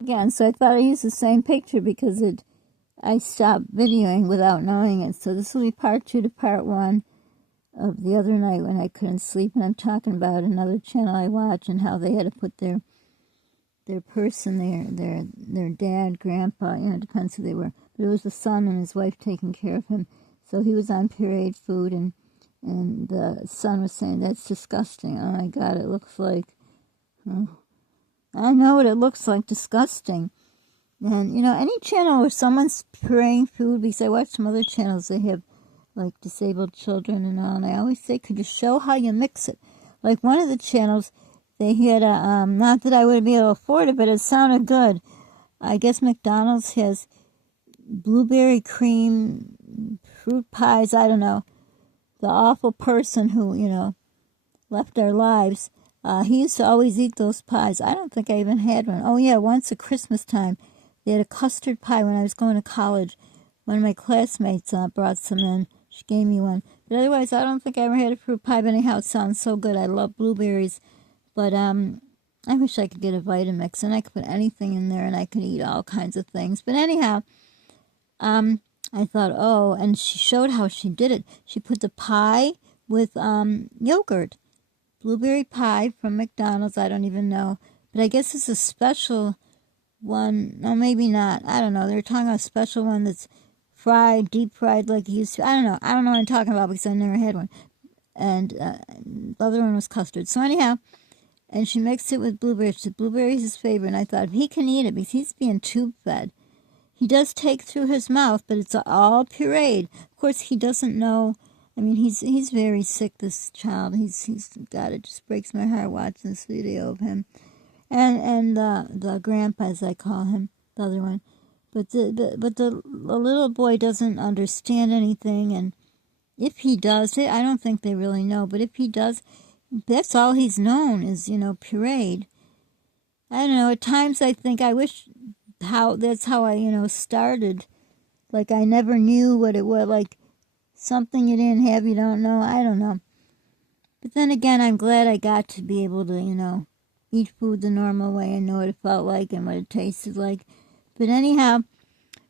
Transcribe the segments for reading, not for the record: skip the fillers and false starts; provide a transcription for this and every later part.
again. So I thought I used the same picture because I stopped videoing without knowing it. So this will be part 2 to part 1 of the other night when I couldn't sleep, and I'm talking about another channel I watch and how they had to put their person, their dad, grandpa, it depends who they were. But it was the son and his wife taking care of him. So he was on pureed food, and the son was saying, that's disgusting. Oh my God, it looks like, oh, I know what it looks like, disgusting. And, any channel where someone's pureeing food, because I watch some other channels, they have, like, disabled children and all, and I always say, could you show how you mix it? Like, one of the channels, they had a, not that I would be able to afford it, but it sounded good. I guess McDonald's has blueberry cream fruit pies, I don't know. The awful person who, left our lives, he used to always eat those pies. I don't think I even had one. Oh, yeah, once at Christmas time, they had a custard pie when I was going to college. One of my classmates brought some in. She gave me one. But otherwise, I don't think I ever had a fruit pie. But anyhow, it sounds so good. I love blueberries. But I wish I could get a Vitamix, and I could put anything in there, and I could eat all kinds of things. But anyhow, I thought, oh, and she showed how she did it. She put the pie with yogurt. Blueberry pie from McDonald's, I don't even know. But I guess it's a special one. No, maybe not. I don't know. They're talking about a special one that's fried, deep fried like you used to. I don't know. I don't know what I'm talking about because I never had one. And the other one was custard. So anyhow, and she mixed it with blueberries. She said blueberries his favorite. And I thought, if he can eat it, because he's being tube fed, he does take through his mouth, but it's all pureed. Of course, he doesn't know. I mean, he's very sick, this child. He's God, it just breaks my heart watching this video of him. And the grandpa, as I call him, the other one. But the little boy doesn't understand anything, and if he does, I don't think they really know, but if he does, that's all he's known is, pureed. I don't know, at times I think I wish that's how I, started. Like I never knew what it was, like something you didn't have, you don't know, I don't know. But then again, I'm glad I got to be able to, eat food the normal way and know what it felt like and what it tasted like. But anyhow,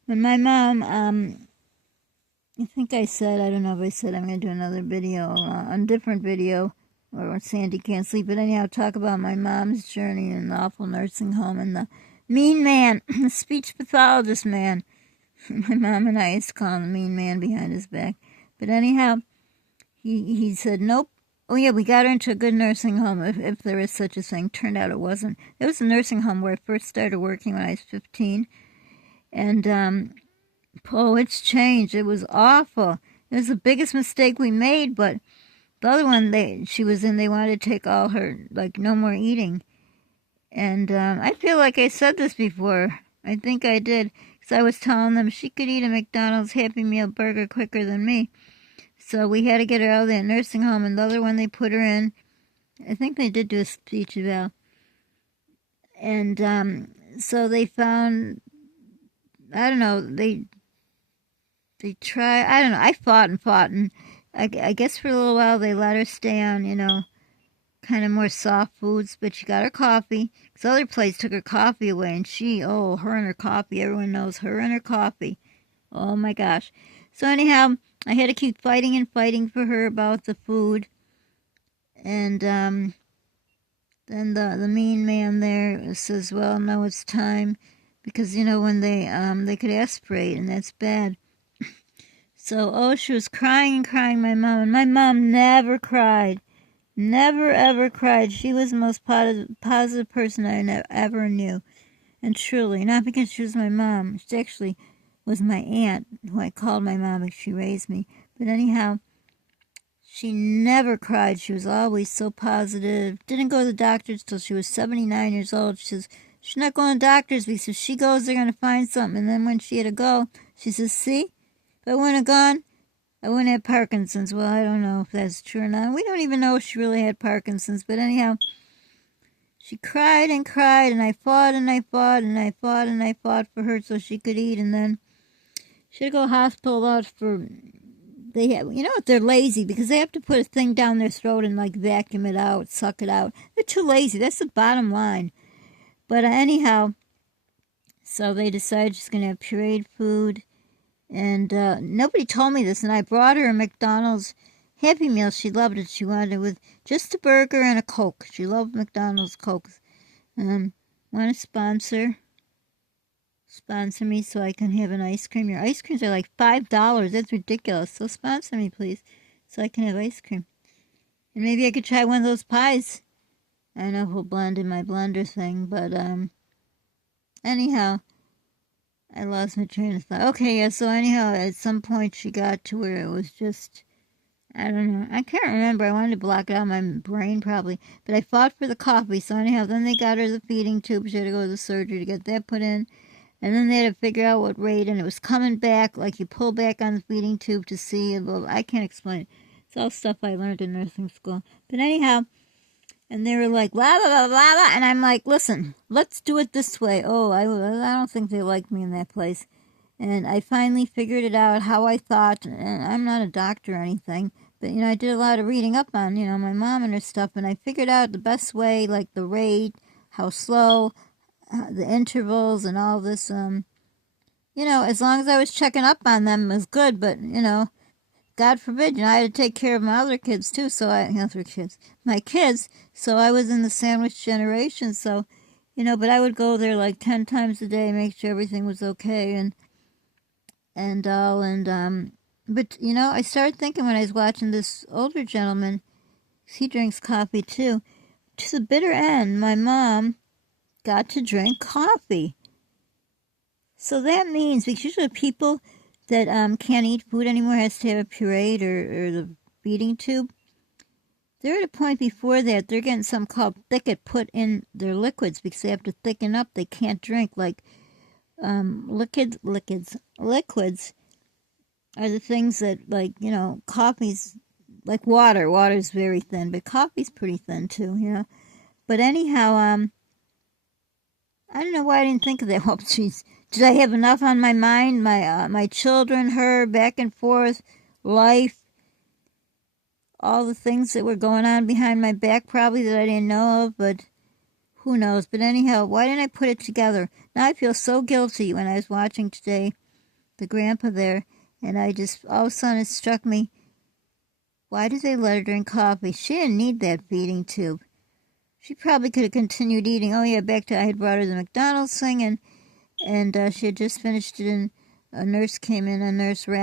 when my mom, I think I said, I don't know if I said I'm going to do another video, a different video, or when Sandie can't sleep. But anyhow, talk about my mom's journey in the awful nursing home and the mean man, the speech pathologist man. My mom and I used to call him the mean man behind his back. But anyhow, he said, nope. Oh, yeah, we got her into a good nursing home, if there is such a thing. Turned out it wasn't. It was a nursing home where I first started working when I was 15. And, oh, it's changed. It was awful. It was the biggest mistake we made, but the other one she was in, they wanted to take all her, like, no more eating. And I feel like I said this before. I think I did, because I was telling them she could eat a McDonald's Happy Meal burger quicker than me. So we had to get her out of that nursing home, and the other one they put her in, I think they did do a speech eval. And so they found, I don't know, they try, I don't know, I fought, and I guess for a little while they let her stay on, kind of more soft foods, but she got her coffee. This other place took her coffee away, and her and her coffee, everyone knows her and her coffee. Oh my gosh. So anyhow, I had to keep fighting and fighting for her about the food. And then the mean man there says, well, no, it's time. Because, when they could aspirate, and that's bad. So, she was crying and crying, my mom. And my mom never cried. Never, ever cried. She was the most positive person I ever knew. And truly, not because she was my mom. She actually was my aunt, who I called my mom because she raised me. But anyhow, she never cried. She was always so positive. Didn't go to the doctors till she was 79 years old. She says, she's not going to doctors because if she goes, they're going to find something. And then when she had to go, she says, see, if I wouldn't have gone, I wouldn't have Parkinson's. Well, I don't know if that's true or not. We don't even know if she really had Parkinson's. But anyhow, she cried and cried, and I fought and I fought and I fought and I fought for her so she could eat. And then she had to go hospital out for, they're lazy because they have to put a thing down their throat and like vacuum it out, suck it out. They're too lazy. That's the bottom line. But anyhow, So they decided she's going to have pureed food. And nobody told me this, and I brought her a McDonald's Happy Meal. She loved it. She wanted it with just a burger and a Coke. She loved McDonald's Cokes. Want to sponsor me so I can have an ice cream? Your ice creams are like $5. That's ridiculous. So sponsor me, please, so I can have ice cream. And maybe I could try one of those pies. I don't know if we'll blend in my blender thing, but anyhow, I lost my train of thought. Okay, yeah, so anyhow, at some point she got to where it was just, I don't know. I can't remember. I wanted to block it out of my brain probably. But I fought for the coffee, so anyhow, then they got her the feeding tube. She had to go to the surgery to get that put in. And then they had to figure out what rate, and it was coming back, like you pull back on the feeding tube to see. Well, I can't explain it. It's all stuff I learned in nursing school. But anyhow, and they were like, blah, blah, blah, blah, blah. And I'm like, listen, let's do it this way. Oh, I don't think they like me in that place. And I finally figured it out how I thought. And I'm not a doctor or anything. But, I did a lot of reading up on, my mom and her stuff. And I figured out the best way, like the rate, how slow, the intervals, and all this. As long as I was checking up on them, it was good. But, God forbid, I had to take care of my other kids too, my kids, so I was in the sandwich generation, so, but I would go there like 10 times a day, make sure everything was okay, but, I started thinking when I was watching this older gentleman, he drinks coffee too, to the bitter end, my mom got to drink coffee. So that means, because usually people that can't eat food anymore has to have a pureed or the feeding tube. They're at a point before that, they're getting something called thicket put in their liquids because they have to thicken up. They can't drink. Like liquids are the things that, like, coffee's like water. Water's very thin, but coffee's pretty thin too, But anyhow, I don't know why I didn't think of that. Well, geez. Did I have enough on my mind? My children, her, back and forth, life, all the things that were going on behind my back probably that I didn't know of, but who knows. But anyhow, why didn't I put it together? Now I feel so guilty when I was watching today, the grandpa there, and I just, all of a sudden it struck me, why did they let her drink coffee? She didn't need that feeding tube. She probably could have continued eating. Oh yeah, back to, I had brought her the McDonald's thing, and she had just finished it, and a nurse came in, a nurse